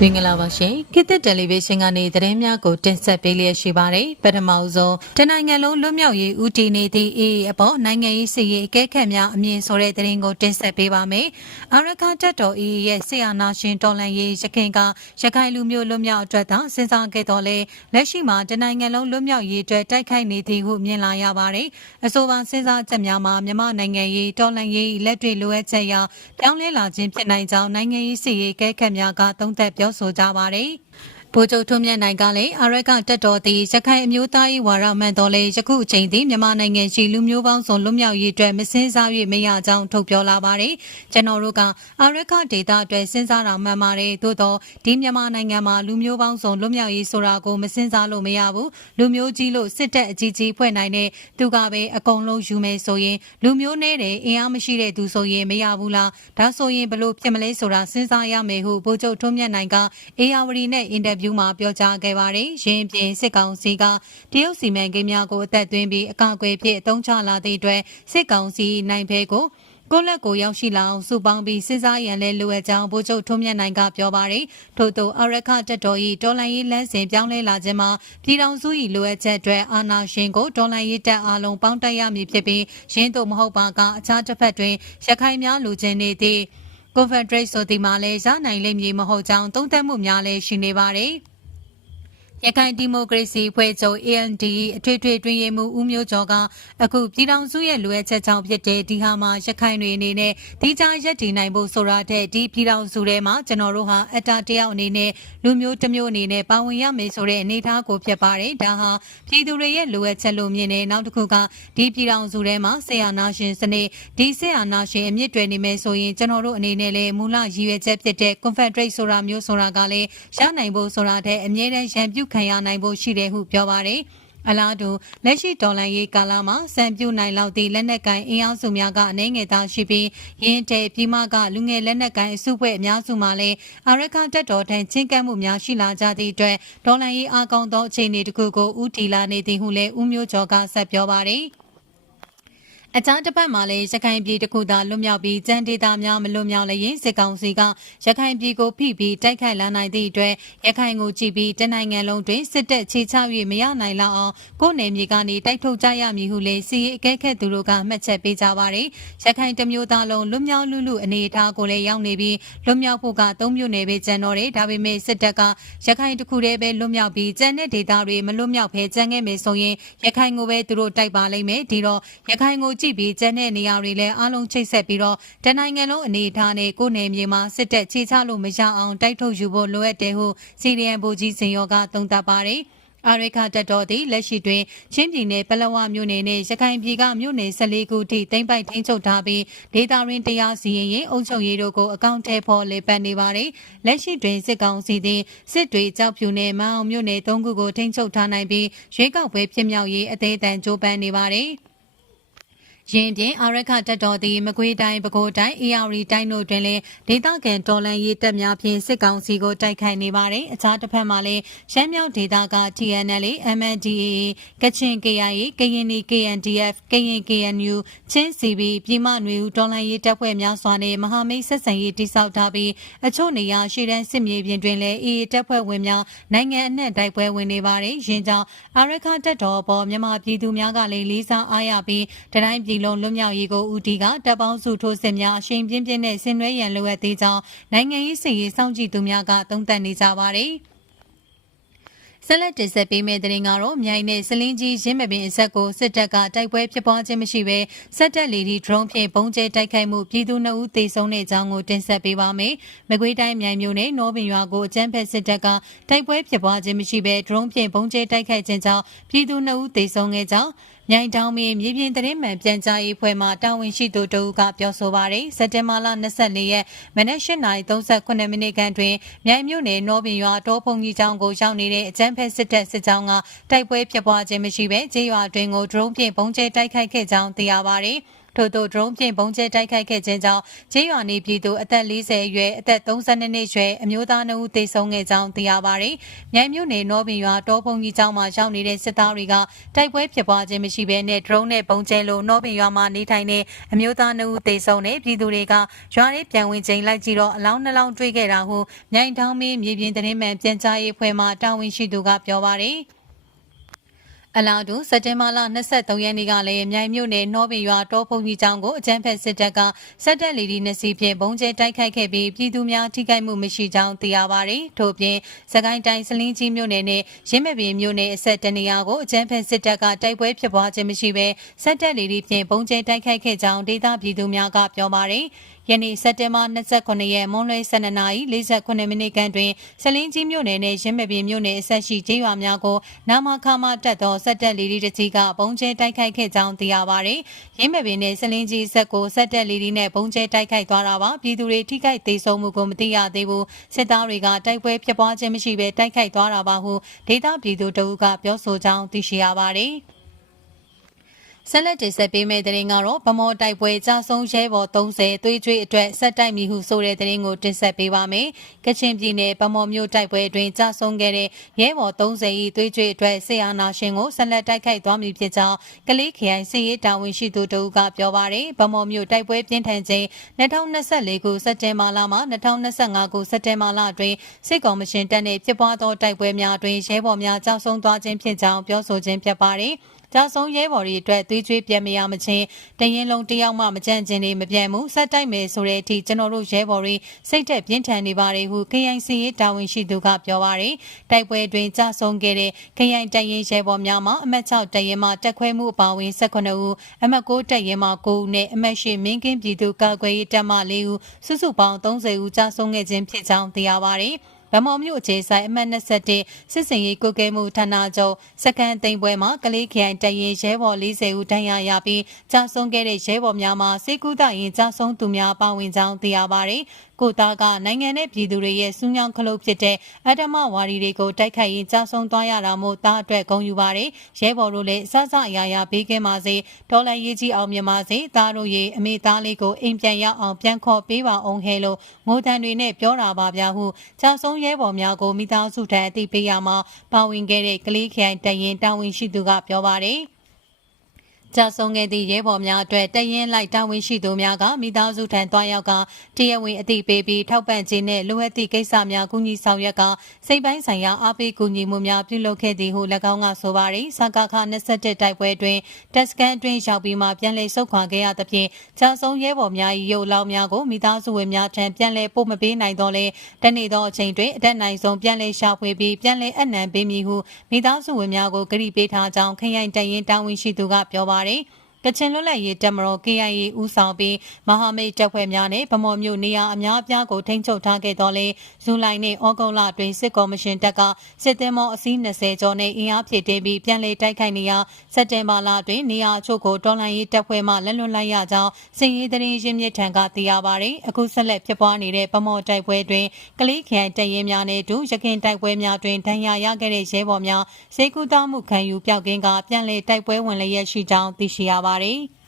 မင်္ဂလာပါရှင်ခေတ်သစ်တယ်လီဗေးရှင်းကနေသတင်းများကိုတင်ဆက်ပေးလျက်ရှိပါတယ်ပထမအဆုံးတနိုင်ငံလုံးလွတ်မြောက်ရေးဦးတည်နေသည့်အေးအပေါ်နိုင်ငံရေးစီရေးအကဲခတ်များအမြင်ဆိုတဲ့သတင်းကိုတင်ဆက်ပေးပါမယ်အာရခတက်တော်အေးရဲ့ဆီယာနာရှင်တော်လန်ရေးရခိုင်ကရခိုင်လူမျိုးလွတ်မြောက်အတွက်သာစဉ်းစားခဲ့တော်လဲလက်ရှိမှာတနိုင်ငံလုံးလွတ်မြောက်ရေးအတွက်တိုက်ခိုက်နေသည်ဟုမြင်လာရပါတယ်အဆိုပါစဉ်းစားချက်များမှာမြန်မာနိုင်ငံရေးတော်လန်ရေးလက်တွေ့လိုအပ်ချက်ရာပြောင်းလဲလာခြင်းဖြစ်နိုင်ကြောင်းနိုင်ငံရေးစီရေးအကဲခတ်များကသုံးသပ်ပြောဆိုကြပါတယ်။ ဗိုလ်ချုပ်ထွန်းမြတ်နိုင်ကလည်းအာရကတက်တော်သည်ရခိုင်အမျိုးသားရေးဝါဒမှန်တော်လဲယခုအချိန်သည်မြန်မာနိုင်ငံရှိလူမျိုးပေါင်းစုံလွတ်မြောက်ရေးအတွက်မစင်းစား၍မရကြောင်းထုတ်ပြောလာပါတယ်။ကျွန်တော်တို့ကအာရကဒေတာအတွက်စဉ်းစားတာမှန်ပါတယ်။သို့တော့ဒီမြန်မာနိုင်ငံမှာလူမျိုးပေါင်းစုံလွတ်မြောက်ရေးဆိုတာကိုမစင်းစားလို့မရဘူး။လူမျိုးကြီးလို့စစ်တပ်အကြီးကြီးဖွဲ့နိုင်တဲ့သူကပဲအကုန်လုံးယူမယ်ဆိုရင်လူမျိုးနဲ့တဲ့အင်အားမရှိတဲ့သူဆိုရင်မရဘူးလား။ဒါဆိုရင်ဘလို့ဖြစ်မလဲဆိုတာစဉ်းစားရမယ်ဟုဗိုလ်ချုပ်ထွန်းမြတ်နိုင်ကအေယာဝတီနဲ့အင်တာဗျူးမှာပြောကြားခဲ့ပါတယ်။ရင်းပြင်စစ်ကောင်စီကတရုတ်စီမံကိန်းများကိုအသက်သွင်းပြီးအကာအကွယ်ဖြစ်အသုံးချလာသည့်အတွက်စစ်ကောင်စီနိုင်ဖဲကိုကိုလက်ကိုရောက်ရှိလာအောင်စုပေါင်းပြီးစဉ်းစားရန်လဲလိုအပ်ကြောင်းဗိုလ်ချုပ်ထွန်းမြတ်နိုင်ကပြောပါတယ်။ထို့သောအရခတက်တော်၏တော်လှန်ရေးလမ်းစဉ်ပြောင်းလဲလာခြင်းမှာပြည်တော်စု၏လိုအပ်ချက်အတွက်အာဏာရှင်ကိုတော်လှန်ရေးတပ်အားလုံးပေါင်းတိုက်ရမည်ဖြစ်ပြီးရင်းတို့မဟုတ်ပါကအခြားတစ်ဖက်တွင်ရခိုင်များလူချင်းနေသည့် Confederate ဆိုသည်မှာလည်းရနိုင်လိမ့်မည်မဟုတ်ကြောင်းသုံးသပ်မှုများလည်းရှိနေပါတယ်။ ရခိုင်ဒီမိုကရေစီဖွဲ့ချုပ် AND အထွေထွေတွင်ရေးမှုဦးမျိုးကျော်ကအခုပြည်ထောင်စုရဲ့လိုအပ်ချက်ကြောင့်ဖြစ်တဲ့ဒီဟာမှာရခိုင်တွေအနေနဲ့ဒီကြရက်တည်နိုင်ဖို့ဆိုတာတဲ့ဒီပြည်ထောင်စုထဲမှာကျွန်တော်တို့ဟာအတာတယောက်အနေနဲ့လူမျိုးတစ်မျိုးအနေနဲ့ပါဝင်ရမယ်ဆိုတဲ့အနေအထားကိုဖြစ်ပါတယ်ဒါဟာပြည်သူတွေရဲ့လိုအပ်ချက်လို့မြင်နေနောက်တစ်ခုကဒီပြည်ထောင်စုထဲမှာဆေယနာရှင်စနစ်ဒီဆေယနာရှင်အမြင့်တွယ်နေမယ်ဆိုရင်ကျွန်တော်တို့အနေနဲ့လည်းမူလရည်ရွယ်ချက်ဖြစ်တဲ့ Confederate ဆိုတာမျိုးဆိုတာကလည်းရနိုင်ဖို့ဆိုတာတဲ့အမြဲတမ်းရန်ပြုခံရနိုင်ဖို့ရှိတယ်ဟုပြောပါတယ်။အလားတူလက်ရှိဒေါ်လာရေးကာလမှာစံပြူနိုင်လောက်သည့်လက်နက်ကိုင်အင်အားစုများကအနေငယ်သားရှိပြီးရင်းတဲ့ပြည်မကလူငယ်လက်နက်ကိုင်အစုဖွဲ့အများစုမှလည်းအရကတက်တော်ထံချင်းကပ်မှုများရှိလာကြသည့်အတွက်ဒေါ်လာရေးအကောင်သောအခြေအနေတစ်ခုကိုဥတီလာနေသည်ဟုလည်းဦးမျိုးကျော်ကဆက်ပြောပါတယ်။ အကြမ်းတစ်ပတ်မှာလည်းရခိုင်ပြည်တစ်ခုသာလွတ်မြောက်ပြီးကျန်းဒေသများမလွတ်မြောက်လျင်စစ်ကောင်စီကရခိုင်ပြည်ကိုဖိပြီးတိုက်ခိုက်လာနိုင်သည့်အတွက်ရခိုင်ကိုကြည့်ပြီးတနိုင်ငံလုံးတွင်စစ်တပ်ခြေချ၍မရနိုင်လောက်အောင်ကိုယ်နယ်မြေကနေတိုက်ထုတ်ကြရမည်ဟုလည်းစီရေးအကဲခတ်သူတို့ကမှတ်ချက်ပေးကြပါတယ်။ရခိုင်တမျိုးသားလုံးလွတ်မြောက်လူလူအနေအထားကိုလည်းရောက်နေပြီးလွတ်မြောက်ဖို့ကသုံးမြို့နယ်ပဲကျန်တော့တယ်ဒါပေမဲ့စစ်တပ်ကရခိုင်တစ်ခုတည်းပဲလွတ်မြောက်ပြီးကျန်တဲ့ဒေသတွေမလွတ်မြောက်ဘဲကျန်ခဲ့မယ်ဆိုရင်ရခိုင်ကိုပဲသူတို့တိုက်ပါလိမ့်မယ်ဒီတော့ရခိုင်ကိုကြည့်ပြီးကျန်တဲ့နေရာတွေလည်းအားလုံးချိတ်ဆက်ပြီးတော့တနိုင်ငံလုံးအနေအထားနဲ့ကိုယ်နယ်မြေမှာစစ်တပ်ခြေချလို့မရအောင်တိုက်ထုတ်ယူဖို့လိုအပ်တယ်ဟုစီရီယန်ဘူကြီးစင်ရောကသုံးသပ်ပါတယ်။အာရိခတက်တော်သည်လက်ရှိတွင်ချင်းပြည်နယ်ပလဝမြို့နယ်နှင့်ရခိုင်ပြည်ကမြို့နယ်14ခုထိသိမ်းပိုက်ထိန်းချုပ်ထားပြီးဒေသရင်းတရားစီရင်ရင်အုပ်ချုပ်ရေးတို့ကိုအကောင့်ထဲပေါ်လေပတ်နေပါတယ်။လက်ရှိတွင်စစ်ကောင်စီသည်စစ်တွေကြောက်ဖြူနယ်မအောင်မြို့နယ်3ခုကိုထိန်းချုပ်ထားနိုင်ပြီးရွေးကောက်ပွဲဖြစ်မြောက်ရေးအသေးအံကြိုးပမ်းနေပါတယ်။ ရင်းပြင်အာရခတက်တော်သည်မကွေးတိုင်းပဲခူးတိုင်းအေရီတိုင်းတို့တွင်လည်းဒေသခံတော်လန်ရေးတပ်များဖြင့်စစ်ကောင်စီကိုတိုက်ခိုက်နေပါတယ်အခြားတစ်ဖက်မှာလည်းရှမ်းမြောက်ဒေသက TNL MNDAA ကချင် KIA ကရင်နီ KNDF ကရင် KNU ချင်း CB ပြည်မနွေဦးတော်လန်ရေးတပ်ဖွဲ့များစွာနဲ့မဟာမိတ်ဆက်ဆံရေးတိစောက်ထားပြီးအချို့နေရာရှေ့တန်းစစ်မြေပြင်တွင်လည်း AA တပ်ဖွဲ့ဝင်များနိုင်ငံအနှံ့တိုက်ပွဲဝင်နေပါတယ်ရင်းကြောင့်အာရခတက်တော်ပေါ်မြန်မာပြည်သူများကလည်းလေးစားအားရပြီးတတိုင်းပြည်လုံးလွတ်မြောက်ရေးကိုဦးတီကတပ်ပေါင်းစုထိုးစစ်များအရှိန်ပြင်းပြင်းနဲ့ဆင်နွှဲရန်လိုအပ်သေးကြောင်းနိုင်ငံရေးစည်ရေးစောင့်ကြည့်သူများကသုံးသပ်နေကြပါတယ်။ဆက်လက်တင်ဆက်ပေးမယ့်သတင်းကတော့မြိုင်နယ်စလင်းကြီးရင်းမပင်အဆက်ကိုစစ်တပ်ကတိုက်ပွဲဖြစ်ပွားခြင်းမရှိဘဲစက်တက်လီဒီဒရုန်းဖြင့်ပုံကျဲတိုက်ခိုက်မှုပြည်သူနှုတ်သေဆုံးတဲ့အကြောင်းကိုတင်ဆက်ပေးပါမယ်။မကွေးတိုင်းမြိုင်မြို့နယ်နောပင်ရွာကိုအကြမ်းဖက်စစ်တပ်ကတိုက်ပွဲဖြစ်ပွားခြင်းမရှိဘဲဒရုန်းဖြင့်ပုံကျဲတိုက်ခိုက်ခြင်းကြောင့်ပြည်သူနှုတ်သေဆုံးခဲ့ကြောင်းမြိုင်တောင်မင်းမြေပြင်သတင်းမှန်ပြန်ကြားရေးဖွဲ့မှတာဝန်ရှိသူတဦးကပြောဆိုပါတယ်စက်တင်ဘာလ24ရက်မနက်8:38မိနစ်ခန့်တွင်မြိုင်မြို့နယ်နောပင်ရွာတောဖုန်ကြီးကျောင်းကိုရောက်နေတဲ့အကြမ်းဖက်စစ်တပ်စစ်ကြောင်းကတိုက်ပွဲဖြစ်ပွားခြင်းမရှိဘဲကျေးရွာအတွင်းကိုဒရုန်းဖြင့်ပုံကျဲတိုက်ခိုက်ခဲ့ကြောင်းသိရပါတယ် ထို့သောဒရုန်းဖြင့်ပုံကျဲတိုက်ခိုက်ခဲ့ခြင်းကြောင့်ကျေးရွာနေပြည်သူအသက်40အရွယ်အသက်32နှစ်ရွယ်အမျိုးသား2ဦးသေဆုံးခဲ့ကြောင်းသိရပါတယ်။မြိုင်မြို့နယ်နောပင်ရွာတောဖုန်ကြီးကျောင်းမှာရောက်နေတဲ့စစ်သားတွေကတိုက်ပွဲဖြစ်ပွားခြင်းမရှိဘဲနဲ့ဒရုန်းနဲ့ပုံကျဲလို့နောပင်ရွာမှာနေထိုင်တဲ့အမျိုးသား2ဦးသေဆုံးတဲ့ပြည်သူတွေကရွာလေးပြန်ဝင်ချိန်လိုက်ကြည့်တော့အလောင်းနှလောင်းတွေ့ခဲ့တာဟုမြိုင်တောင်မင်းမြေပြင်သတင်းမှန်ပြန်ကြားရေးဖွဲ့မှတာဝန်ရှိသူကပြောပါတယ်။ အလားတူစက်တင်ဘာလ23ရက်နေ့ကလည်းမြိုင်မြို့နယ်နှောပင်ရွာတောဖုန်ကြီးကျောင်းကိုအကြမ်းဖက်စစ်တပ်ကစက်တက်လီဒီနှစ်စီးဖြင့်ဘုံကျဲတိုက်ခိုက်ခဲ့ပြီးပြည်သူများထိခိုက်မှုမရှိကြောင်းသိရပါတယ်။ထို့ပြင်စကိုင်းတိုင်းစလင်းကြီးမြို့နယ်နဲ့ရင်းမပင်မြို့နယ်အဆက်တနေရာကိုအကြမ်းဖက်စစ်တပ်ကတိုက်ပွဲဖြစ်ပွားခြင်းမရှိဘဲစက်တက်လီဒီဖြင့်ဘုံကျဲတိုက်ခိုက်ခဲ့ကြောင်းဒေသပြည်သူများကပြောပါတယ်။ ယနေ့စက်တင်ဘာ29ရက်မွန်းလွဲ12နာရီ48မိနစ်ခန့်တွင်စလင်းကြီးမြို့နယ်နဲ့ရင်းမပင်မြို့နယ်အဆက်ရှိကျေးရွာများကိုနာမခါမတက်သောစက်တက်လီဒီတကြီးကပုံကျဲတိုက်ခိုက်ခဲ့ကြောင်းသိရပါဗျ။ရင်းမပင်နဲ့စလင်းကြီးဆက်ကိုစက်တက်လီဒီနဲ့ပုံကျဲတိုက်ခိုက်သွားတာပါပြည်သူတွေထိခိုက်သေးဆုံးမှုကိုမသိရသေးဘူးစစ်သားတွေကတိုက်ပွဲဖြစ်ပွားခြင်းမရှိဘဲတိုက်ခိုက်သွားတာပါဟုဒေသပြည်သူတအုပ်ကပြောဆိုကြောင်းသိရှိရပါတယ်။ ဆက်လက်တင်ဆက်ပေးမယ့်သတင်းကတော့ဗမော်တိုက်ပွဲကြဆုံးရဲဘော်30သွေးကြွေးအတွက်ဆက်တိုက်မိဟုဆိုတဲ့သတင်းကိုတင်ဆက်ပေးပါမယ်။ကချင်ပြည်နယ်ဗမော်မြို့တိုက်ပွဲအတွင်းကြဆုံးခဲ့တဲ့ရဲဘော်30၏သွေးကြွေးအတွက်ဆေးအာနာရှင်ကိုဆက်လက်တိုက်ခိုက်သွားမည်ဖြစ်ကြောင်းကလေးခရိုင်စစ်ရေးတာဝန်ရှိသူတို့ကပြောပါရယ်ဗမော်မြို့တိုက်ပွဲပြင်းထန်ခြင်း2024ခုစက်တင်ဘာလမှ2025ခုစက်တင်ဘာလအတွင်းစစ်ကောင်မရှင်တပ်နှင့်ဖြစ်ပွားသောတိုက်ပွဲများအတွင်းရဲဘော်များကြောက်ဆုံးသွားခြင်းဖြစ်ကြောင်းပြောဆိုခြင်းဖြစ်ပါရယ်။ ကြာဆုံးရဲဘော်တွေအတွက်သွေးကြွေးပြန်မရမချင်းတရင်လုံးတယောက်မှမကြန့်ကျင်နေမပြတ်မှုဆက်တိုက်မယ်ဆိုတဲ့အထိကျွန်တော်တို့ရဲဘော်တွေစိတ်သက်ပြင်းထန်နေပါတယ်ဟု KIC ရေးတာဝန်ရှိသူကပြောပါရယ်တိုက်ပွဲတွင်ကြာဆုံးခဲ့တဲ့ KI တရင်ရဲဘော်များမှာအမတ်6တရင်မှတက်ခွဲမှုအပါအဝင်18ဦးအမတ်9တရင်မှ9ဦးနဲ့အမတ်8မင်းကင်းပြည်သူကာကွယ်ရေးတပ်မှ4ဦးစုစုပေါင်း30ဦးကြာဆုံးခဲ့ခြင်းဖြစ်ကြောင်းသိရပါရယ် ဗမော်မြို့အခြေဆိုင်အမှတ်21စစ်စင်ရေးကုကဲမှုဌာနချုပ်စကန်သိမ်ပွဲမှာကလေးခရိုင်တရင်ရဲဘော်40ဦးတန်းရရပြီးကြာဆုံးခဲ့တဲ့ရဲဘော်များမှာစေကူတာရင်ကြာဆုံးသူများပါဝင်ကြောင်းသိရပါတယ်။ကိုသားကနိုင်ငံနဲ့ပြည်သူတွေရဲ့စူးညောင်းခလုတ်ဖြစ်တဲ့အတ္တမဝါဒီတွေကိုတိုက်ခိုက်ရင်ကြာဆုံးသွားရတာမို့သားအတွက်ဂုဏ်ယူပါတယ်ရဲဘော်တို့လည်းစစအရာရာဘေးကင်းပါစေဒေါ်လာရေးကြီးအောင်မြင်ပါစေသားတို့ရဲ့အမေသားလေးကိုအိမ်ပြန်ရောက်အောင်ပြန်ခေါ်ပေးပါအောင်ဟဲလို့ငိုတန်တွေနဲ့ပြောတာပါဗျာဟုကြာဆုံးရဲဘော်များကိုမိသားစုထံအသိပေးရမှာပါဝင်ခဲ့တဲ့ကလေးခိုင်တရင်တာဝန်ရှိသူကပြောပါတယ် ကြာဆုံးခဲ့သည့်ရဲဘော်များအတွက်တရင်လိုက်တာဝန်ရှိသူများကမိသားစုထံတွားရောက်ကတရားဝင်အသိပေးပြီးထောက်ပံ့ခြင်းနဲ့လိုအပ်သည့်ကိစ္စများကူညီဆောင်ရွက်ကစိတ်ပိုင်းဆိုင်ရာအားပေးကူညီမှုများပြုလုပ်ခဲ့သည်ဟု၎င်းကဆိုပါရယ်စကားခ27တိုက်ပွဲတွင်တက်စကန်အတွင်းရောက်ပြီးမှပြန်လည်ဆုတ်ခွာခဲ့ရသဖြင့်ကြာဆုံးရဲဘော်များ၏ရုပ်လောင်းများကိုမိသားစုဝင်များထံပြန်လည်ပို့မပေးနိုင်တော့လဲတနေ့သောအချိန်တွင်အတက်နိုင်ဆုံးပြန်လည်ရှာဖွေပြီးပြန်လည်အနံပေးမည်ဟုမိသားစုဝင်များကိုကြေပေးထားကြောင်းခရိုင်တရင်တာဝန်ရှိသူကပြောပါပါတယ် ကချင်လွတ်လပ်ရေးတပ်မတော် KIA ဦးဆောင်ပြီးမဟာမိတ်တပ်ဖွဲ့များနဲ့ဗမော်မြို့နေရာအများအပြားကိုထိန်းချုပ်ထားခဲ့တော်လဲဇူလိုင်နဲ့ဩဂုတ်လတွင်စစ်ကော်မရှင်တပ်ကစစ်သည်မောအစီး20ကျော်နဲ့အင်အားဖြည့်တင်းပြီးပြန်လည်တိုက်ခိုက်နေရာစက်တင်ဘာလတွင်နေရာအချို့ကိုတော်လှန်ရေးတပ်ဖွဲ့မှလက်လွတ်လိုက်ရကြောင်းစစ်ရေးသတင်းရင်းမြစ်ထံကသိရပါတယ်အခုဆက်လက်ဖြစ်ပွားနေတဲ့ဗမော်တိုက်ပွဲတွင်ကလေးခရိုင်တပ်ရင်းများနဲ့အတူရခိုင်တိုက်ပွဲများတွင်ဒဏ်ရာရခဲ့တဲ့ရဲဘော်များစေကူတာမှုခံယူပြောက်ကင်းကပြန်လည်တိုက်ပွဲဝင်လျက်ရှိကြောင်းသိရှိရပါတယ်။